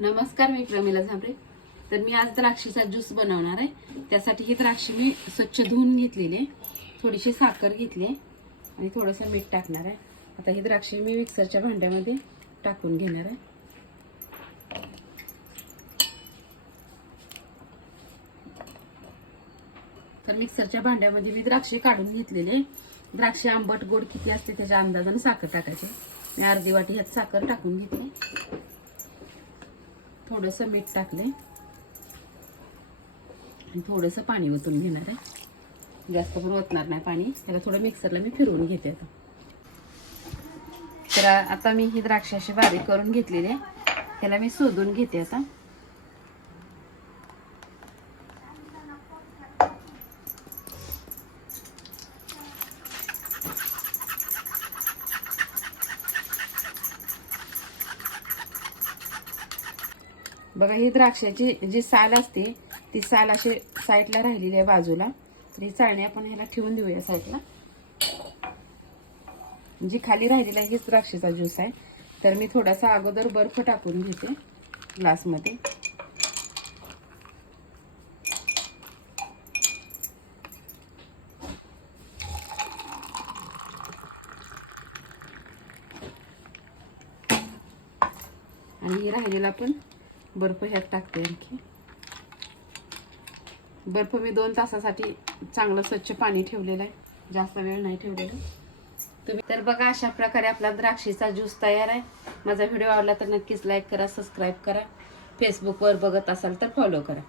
नमस्कार मी प्रमिला झांबरे. तर मी आज द्राक्षीचा ज्यूस बनवणार आहे. त्यासाठी ही द्राक्षे मी स्वच्छ धुवून घेतलेली. आहे थोडीशी साखर घेतली आहे आणि थोडंसं मीठ टाकणार आहे. आता ही द्राक्षे मी मिक्सरच्या भांड्यामध्ये टाकून घेणार आहे. तर मिक्सरच्या भांड्यामध्ये मी द्राक्षे काढून घेतलेले द्राक्षे आंबट गोड किती असते त्याच्या अंदाजाने साखर टाकायचे मी अर्धी वाटी ह्यात साखर टाकून घेतली थोडंसं मीठ टाकले आणि थोडंसं पाणी ओतून घेणार आहे. जास्त पण ओतणार नाही पाणी. त्याला थोडं मिक्सरला मी फिरवून घेते आता. तर आता मी ही द्राक्षाशी बारीक करून घेतलेली आहे. त्याला मी शोधून घेते आता. बघा ही द्राक्षाची जी साल असते ती साल अशी साईडला राहिलेली आहे बाजूला. तर ही चाळणी आपण ह्याला ठेवून देऊया साईडला. जी खाली राहिलेला आहे हीच द्राक्षाचा ज्यूस आहे. तर मी थोडासा अगोदर बर्फ टाकून घेते ग्लासमध्ये. आणि हे राहिलेला पण बर्फ ह्यात टाकते आणखी. बर्फ मी दोन तासासाठी चांगलं स्वच्छ पाणी ठेवलेलं आहे. जास्त वेळ नाही ठेवलेलं. तुम्ही तर बघा अशा प्रकारे आपला द्राक्षीचा ज्यूस तयार आहे. माझा व्हिडिओ आवडला तर नक्कीच लाईक करा सबस्क्राईब करा. फेसबुकवर बघत असाल तर फॉलो करा.